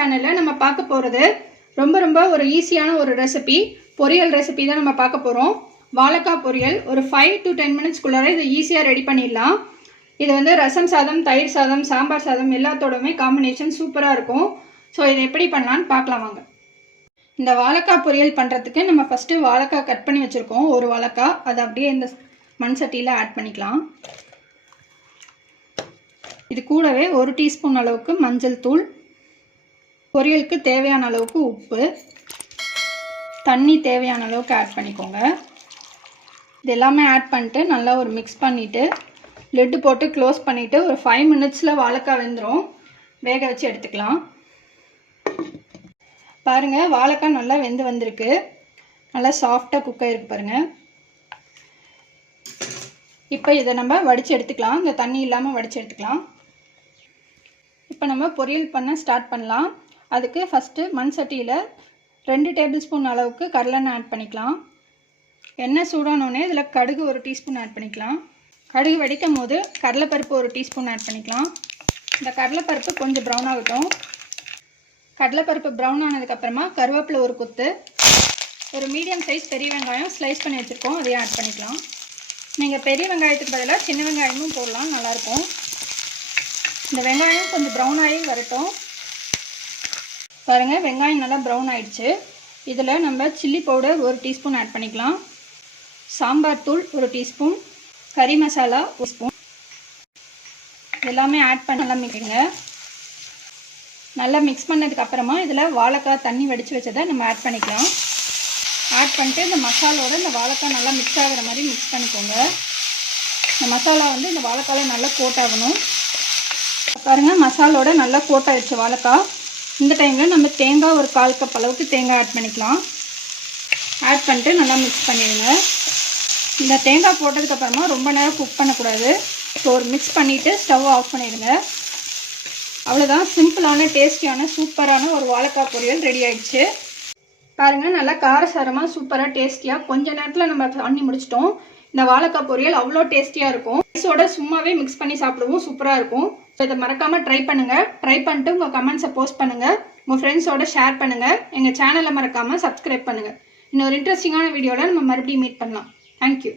சேனல்ல நம்ம பார்க்க போறது ரொம்ப ஒரு ஈஸியான ஒரு ரெசிபி, பொரியல் ரெசிபி தான் நம்ம பார்க்க போறோம். வாழைக்காய் பொரியல் ஒரு 5 to 10 minutes குள்ளார இதை ஈஸியா ரெடி பண்ணிடலாம். இது வந்து ரசம் சாதம், தயிர் சாதம், சாம்பார் சாதம் எல்லாத்தோடமே காம்பினேஷன் சூப்பரா இருக்கும். ஸோ இதை எப்படி பண்ணலான்னு பார்க்கலாம் வாங்க. இந்த வாழைக்காய் பொரியல் பண்ணுறதுக்கு நம்ம ஃபஸ்ட்டு வாழைக்காய் கட் பண்ணி வச்சுருக்கோம். ஒரு வாழைக்காய் அதை அப்படியே இந்த மண் சட்டியில் ஆட் பண்ணிக்கலாம். இது கூடவே 1 டீஸ்பூன் அளவுக்கு மஞ்சள் தூள், பொரியலுக்கு தேவையான அளவுக்கு உப்பு, தண்ணி தேவையான அளவுக்கு ஆட் பண்ணிக்கோங்க. இது எல்லாமே ஆட் பண்ணிட்டு நல்லா ஒரு மிக்ஸ் பண்ணிவிட்டு லிட்டு போட்டு க்ளோஸ் பண்ணிவிட்டு ஒரு 5 minutesல வாழைக்காய் வெந்துடும். வேக வச்சு எடுத்துக்கலாம். பாருங்கள், வாழைக்காய் நல்லா வெந்து வந்திருக்கு. நல்லா சாஃப்டாக குக் ஆகிருக்கு பாருங்கள். இப்போ இதை நம்ம வடித்து எடுத்துக்கலாம். இந்த தண்ணி இல்லாமல் வடித்து எடுத்துக்கலாம். இப்போ நம்ம பொரியல் பண்ண ஸ்டார்ட் பண்ணலாம். அதுக்கு ஃபஸ்ட்டு மண் சட்டியில் 2 டேபிள் ஸ்பூன் அளவுக்கு கடலெண்ணெய் ஆட் பண்ணிக்கலாம். எண்ணெய் சூடானோடனே இதில் கடுகு 1 டீஸ்பூன் ஆட் பண்ணிக்கலாம். கடுகு வெடிக்கும் போது கடலைப்பருப்பு 1 டீஸ்பூன் ஆட் பண்ணிக்கலாம். இந்த கடலைப்பருப்பு கொஞ்சம் ப்ரௌன் ஆகட்டும். கடலைப்பருப்பு ப்ரௌன் ஆனதுக்கப்புறமா கருவேப்பிலை 1 கொத்து, ஒரு மீடியம் சைஸ் பெரிய வெங்காயம் ஸ்லைஸ் பண்ணி வச்சுருக்கோம், அதையும் ஆட் பண்ணிக்கலாம். நீங்கள் பெரிய வெங்காயத்துக்கு பதிலாக சின்ன வெங்காயமும் போடலாம், நல்லாயிருக்கும். இந்த வெங்காயம் கொஞ்சம் ப்ரௌன் ஆகி வரட்டும். பாருங்கள், வெங்காயம் நல்லா ப்ரௌன் ஆகிடுச்சு. இதில் நம்ம சில்லி பவுடர் 1 டீஸ்பூன் ஆட் பண்ணிக்கலாம். சாம்பார் தூள் 1 டீஸ்பூன், கறி மசாலா 1 ஸ்பூன், எல்லாமே ஆட் பண்ணி நல்லா மிக்ஸுங்க. நல்லா மிக்ஸ் பண்ணதுக்கப்புறமா இதில் வாழைக்காய் தண்ணி வடித்து வச்சதை நம்ம ஆட் பண்ணிக்கலாம். ஆட் பண்ணிட்டு இந்த மசாலோட இந்த வாழைக்காய் நல்லா மிக்ஸ் ஆகிற மாதிரி மிக்ஸ் பண்ணிக்கோங்க. இந்த மசாலா வந்து இந்த வாழைக்காயில் நல்லா கோட் ஆகணும். பாருங்கள், மசாலோட நல்லா கோட் ஆகிடுச்சு வாழைக்காய். இந்த டைமில் நம்ம தேங்காய் ஒரு 1/4 கப் அளவுக்கு தேங்காய் ஆட் பண்ணிக்கலாம். ஆட் பண்ணிட்டு நல்லா மிக்ஸ் பண்ணிடுங்க. இந்த தேங்காய் போட்டதுக்கப்புறமா ரொம்ப நேரம் குக் பண்ணக்கூடாது. ஸோ ஒரு மிக்ஸ் பண்ணிவிட்டு ஸ்டவ் ஆஃப் பண்ணிடுங்க. அவ்வளோதான், சிம்பிளான டேஸ்டியான சூப்பரான ஒரு வாழைக்காய் பொரியல் ரெடி ஆகிடுச்சு. பாருங்கள், நல்லா காரசாரமாக சூப்பராக டேஸ்டியாக கொஞ்ச நேரத்தில் நம்ம பண்ணி முடிச்சிட்டோம். இந்த வாழைக்காய் பொரியல் அவ்வளோ டேஸ்டியாக இருக்கும். ரைஸோட சும்மாவே மிக்ஸ் பண்ணி சாப்பிடுவோம், சூப்பராக இருக்கும். ஸோ இதை மறக்காமல் ட்ரை பண்ணுங்கள். ட்ரை பண்ணிட்டு உங்கள் கமெண்ட்ஸை போஸ்ட் பண்ணுங்கள், உங்கள் ஃப்ரெண்ட்ஸோட ஷேர் பண்ணுங்கள். எங்கள் சேனலை மறக்காமல் சப்ஸ்கிரைப் பண்ணுங்கள். இன்னொரு இன்ட்ரெஸ்டிங்கான வீடியோவில் நம்ம மறுபடியும் மீட் பண்ணலாம். தேங்க்யூ.